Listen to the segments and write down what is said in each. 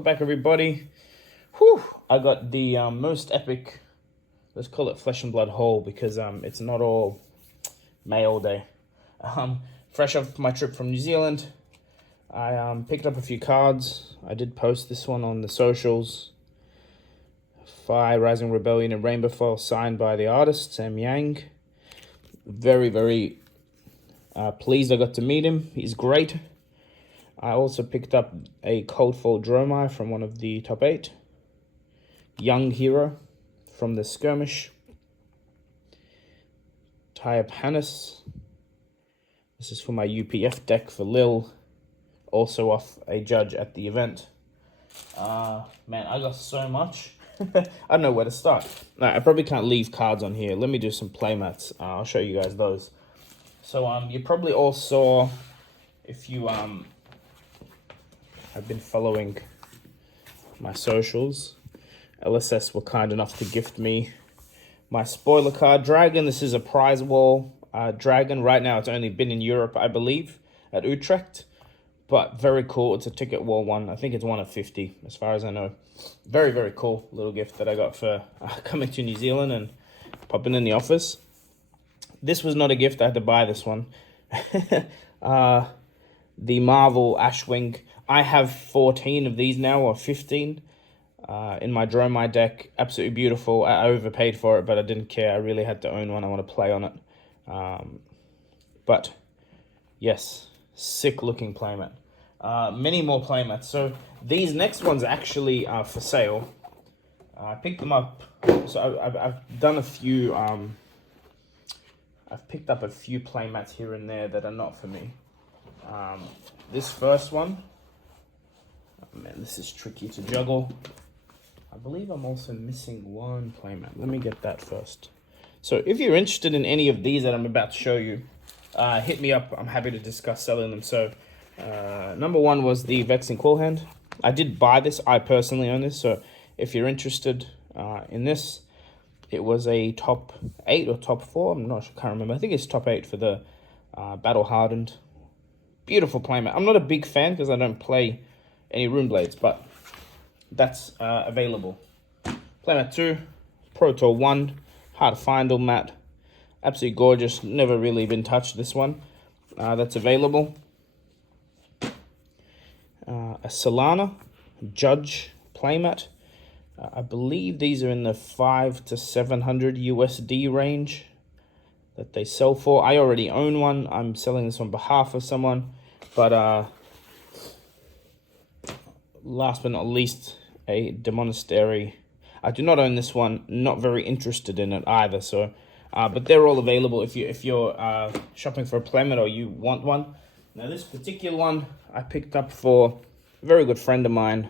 welcome back everybody. Whew, I got the most epic, let's call it flesh and blood haul because it's not all mail day. Fresh off my trip from New Zealand, I picked up a few cards. I did post this one on the socials. Fire, Rising Rebellion, and Rainbow Foil signed by the artist, Sam Yang. Very pleased I got to meet him. He's great. I also picked up a Cold Foil Dromai from one of the top 8. Young Hero from the Skirmish. Taya Panis. This is for my UPF deck for Lil. Also off a judge at the event. Man, I got so much. I don't know where to start. No, I probably can't leave cards on here. Let me do some playmats. I'll show you guys those. So you probably all saw, if you have been following my socials, LSS were kind enough to gift me my spoiler card Dragon. This is a prize wall Dragon. Right now it's only been in Europe, I believe, at Utrecht. But very cool. It's a ticket wall one. I think it's one of 50 as far as I know. Very cool little gift that I got for coming to New Zealand and popping in the office. This was not a gift. I had to buy this one. The Marvel Ashwing. I have 14 of these now, or 15, in my Dromai deck. Absolutely beautiful. I overpaid for it, but I didn't care. I really had to own one. I want to play on it. But yes, sick looking playmat. Many more playmats. So these next ones actually are for sale. I picked them up. So I've done a few. I've picked up a few playmats here and there that are not for me. This first one. Oh man, this is tricky to juggle. I believe I'm also missing one playmat. Let me get that first. So if you're interested in any of these that I'm about to show you, hit me up. I'm happy to discuss selling them. So number one was the Vexing Quill Hand. I did buy this. I personally own this. So if you're interested in this, it was a top 8 or top 4. I'm not sure. Can't remember. I think it's top 8 for the Battle Hardened. Beautiful playmat. I'm not a big fan because I don't play any Rune Blades, but that's available. Playmat 2, Pro Tour 1, Hard Findle mat. Absolutely gorgeous. Never really been touched, this one. That's available. A Solana Judge playmat. I believe these are in the 500 to 700 USD range that they sell for. I already own one. I'm selling this on behalf of someone. But last but not least, a Demonastery. I do not own this one. Not very interested in it either. So, but they're all available if you're shopping for a playmat or you want one. Now this particular one I picked up for a very good friend of mine,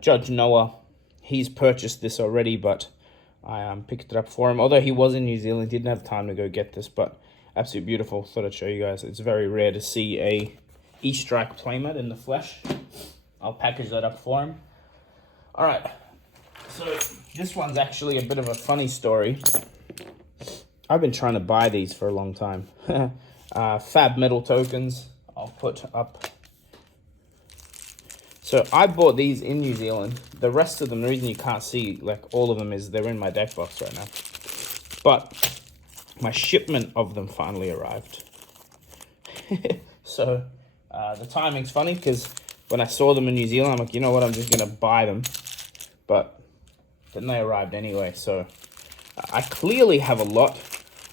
Judge Noah. He's purchased this already, but I picked it up for him. Although he was in New Zealand, didn't have time to go get this, but absolutely beautiful. Thought I'd show you guys. It's very rare to see a E-Strike playmat in the flesh. I'll package that up for him. All right. So this one's actually a bit of a funny story. I've been trying to buy these for a long time. Fab Metal tokens. I'll put up. So I bought these in New Zealand. The rest of them, the reason you can't see like all of them is they're in my deck box right now. But my shipment of them finally arrived. So the timing's funny because when I saw them in New Zealand, I'm like, you know what, I'm just going to buy them. But then they arrived anyway. So I clearly have a lot.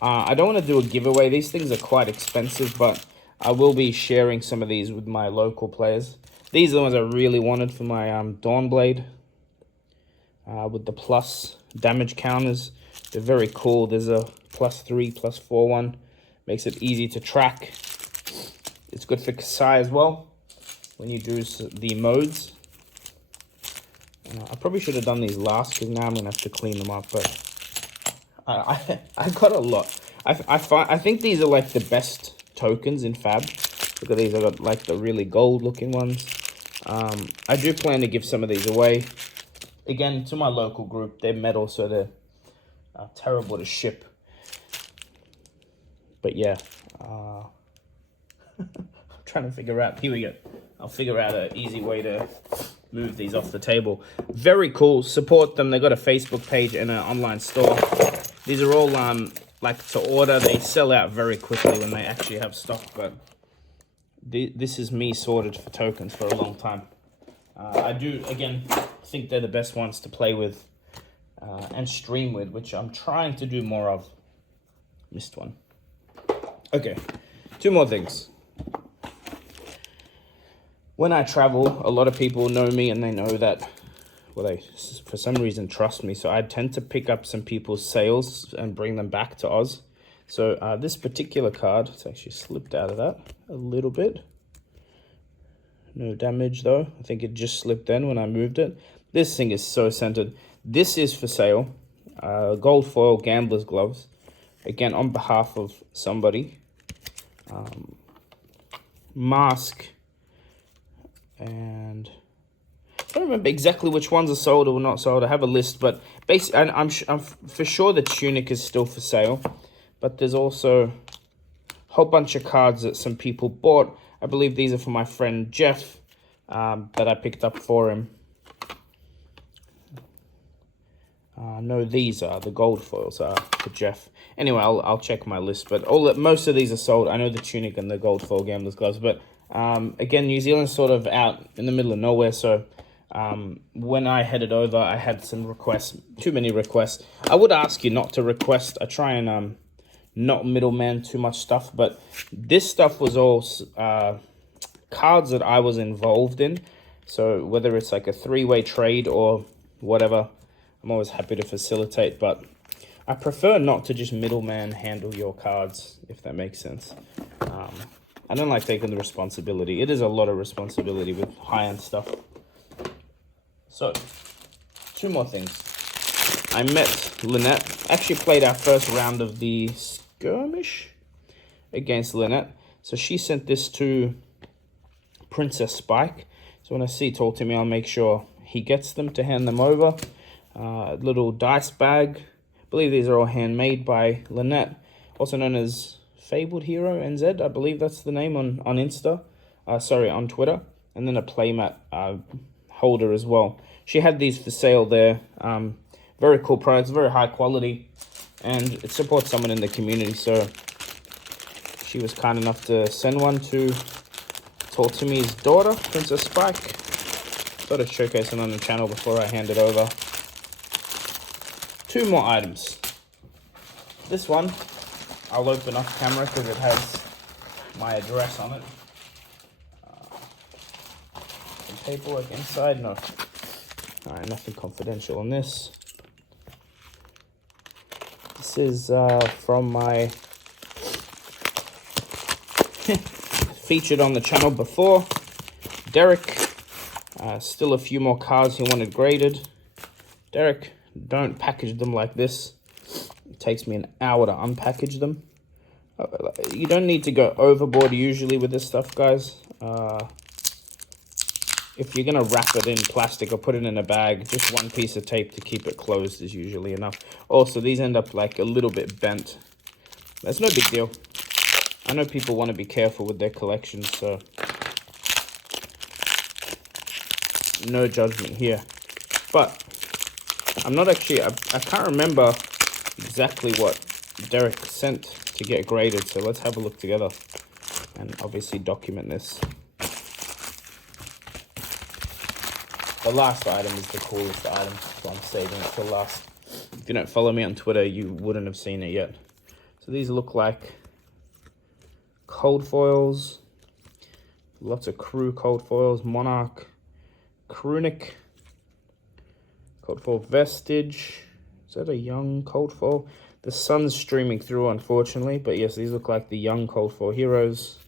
I don't want to do a giveaway. These things are quite expensive, but I will be sharing some of these with my local players. These are the ones I really wanted for my Dawnblade with the plus damage counters. They're very cool. There's a +3, +4 one. Makes it easy to track. It's good for Kasai as well when you do the modes. I probably should have done these last because now I'm going to have to clean them up. But I got a lot. I think these are like the best tokens in Fab. Look at these. I got like the really gold looking ones. I do plan to give some of these away. Again, to my local group. They're metal, so they're terrible to ship. But yeah. I'm trying to figure out. Here we go. I'll figure out an easy way to move these off the table. Very cool. Support them. They got a Facebook page and an online store. These are all like to order. They sell out very quickly when they actually have stock, but this is me sorted for tokens for a long time. I do, again, think they're the best ones to play with and stream with, which I'm trying to do more of. Missed one. Okay, 2 more things. When I travel, a lot of people know me and they know that, well, they for some reason trust me. So I tend to pick up some people's sales and bring them back to Oz. So this particular card, it's actually slipped out of that a little bit. No damage though. I think it just slipped in when I moved it. This thing is so centered. This is for sale. Gold foil gambler's gloves. Again, on behalf of somebody. Mask. And I don't remember exactly which ones are sold or not sold. I have a list, but basically, and I'm for sure the tunic is still for sale. But there's also a whole bunch of cards that some people bought. I believe these are for my friend Jeff that I picked up for him. No, these are the gold foils are for Jeff. Anyway, I'll check my list. But most of these are sold. I know the tunic and the gold foil gambler's gloves. But again, New Zealand's sort of out in the middle of nowhere. So when I headed over, I had some requests. Too many requests. I would ask you not to request. I try and not middleman too much stuff, but this stuff was all cards that I was involved in. So whether it's like a 3-way trade or whatever, I'm always happy to facilitate, but I prefer not to just middleman handle your cards, if that makes sense. I don't like taking the responsibility. It is a lot of responsibility with high-end stuff. So 2 more things. I met Lynette, actually played our first round of the skirmish against Lynette. So she sent this to Princess Spike. So when I see talk to me, I'll make sure he gets them to hand them over. Little dice bag. I believe these are all handmade by Lynette, also known as Fabled Hero NZ. I believe that's the name on Insta. On Twitter. And then a playmat holder as well. She had these for sale there. Very cool products, very high quality, and it supports someone in the community. So she was kind enough to send one to Toltimi's daughter, Princess Spike. Thought I'd showcase it on the channel before I hand it over. 2 more items. This one, I'll open off camera because it has my address on it. Some paperwork inside, no. Alright, nothing confidential on this. This is from my featured on the channel before, Derek. Still a few more cards he wanted graded. Derek, don't package them like this. It takes me an hour to unpackage them. You don't need to go overboard usually with this stuff, guys. If you're going to wrap it in plastic or put it in a bag, just 1 piece of tape to keep it closed is usually enough. Also, these end up like a little bit bent. That's no big deal. I know people want to be careful with their collections, so no judgment here. But I'm not actually, I can't remember exactly what Derek sent to get graded, so let's have a look together and obviously document this. The last item is the coolest item, so I'm saving it till last. If you don't follow me on Twitter, you wouldn't have seen it yet. So these look like cold foils. Lots of crew cold foils. Monarch, Krunic, cold foil Vestige. Is that a young cold foil? The sun's streaming through, unfortunately, but yes, these look like the young cold foil heroes.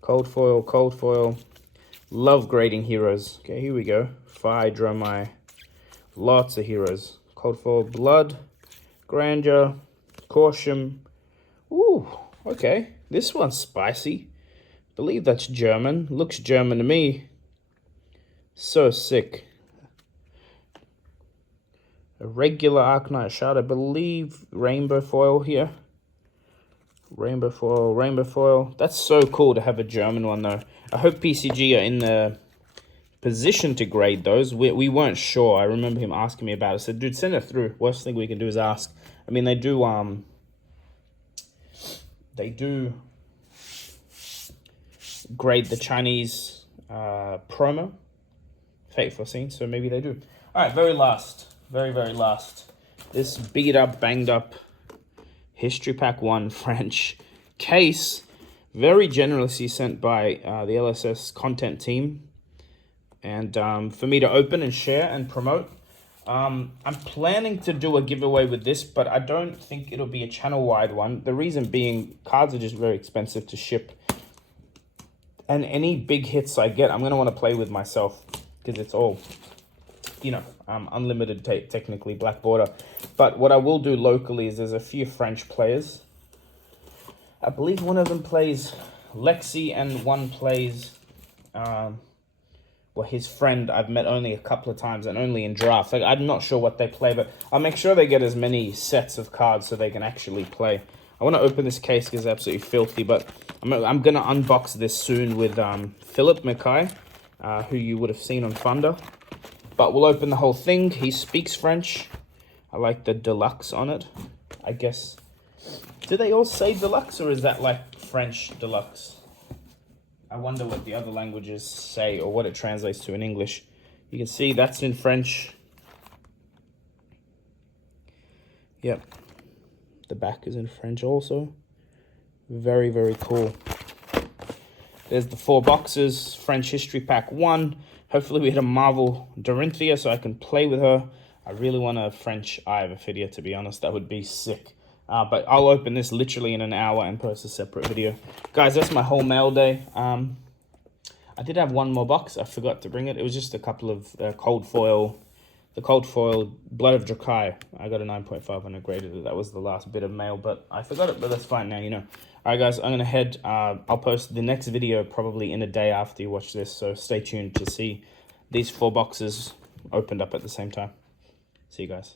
Cold foil, cold foil. Love grading heroes. Okay, here we go. Dromai. Lots of heroes. Cold foil Blood, Grandeur, Caution. Ooh, okay. This one's spicy. Believe that's German. Looks German to me. So sick. A regular Arcanite shard, I believe. Rainbow foil here. Rainbow foil, rainbow foil. That's so cool to have a German one though. I hope PCG are in the position to grade those. We weren't sure. I remember him asking me about it. I said, dude, send it through. Worst thing we can do is ask. I mean, they do grade the Chinese promo, Fate Foreseen, so maybe they do. All right, very last, very last. This beat up, banged up History Pack 1 French case, very generously sent by the LSS content team, and for me to open and share and promote. I'm planning to do a giveaway with this, but I don't think it'll be a channel-wide one. The reason being, cards are just very expensive to ship. And any big hits I get, I'm going to want to play with myself, because it's all, you know, unlimited technically, black border. But what I will do locally is there's a few French players. I believe one of them plays Lexi and one plays, well, his friend I've met only a couple of times and only in draft. Like, I'm not sure what they play, but I'll make sure they get as many sets of cards so they can actually play. I want to open this case because it's absolutely filthy, but I'm going to unbox this soon with Philip Mackay, who you would have seen on Thunder. But we'll open the whole thing. He speaks French. I like the deluxe on it. I guess, do they all say deluxe, or is that like French deluxe? I wonder what the other languages say or what it translates to in English. You can see that's in French. Yep. The back is in French also. Very cool. There's the 4 boxes. French History Pack 1. Hopefully we hit a Marvel Dorinthia so I can play with her. I really want a French Eye of Ophidia, to be honest. That would be sick. But I'll open this literally in an hour and post a separate video. Guys, that's my whole mail day. I did have one more box. I forgot to bring it. It was just a couple of cold foil. The cold foil Blood of Drakai. I got a 9.5 when I graded it. That was the last bit of mail, but I forgot it, but that's fine now, you know. All right, guys, I'm going to head. I'll post the next video probably in a day after you watch this, so stay tuned to see these 4 boxes opened up at the same time. See you guys.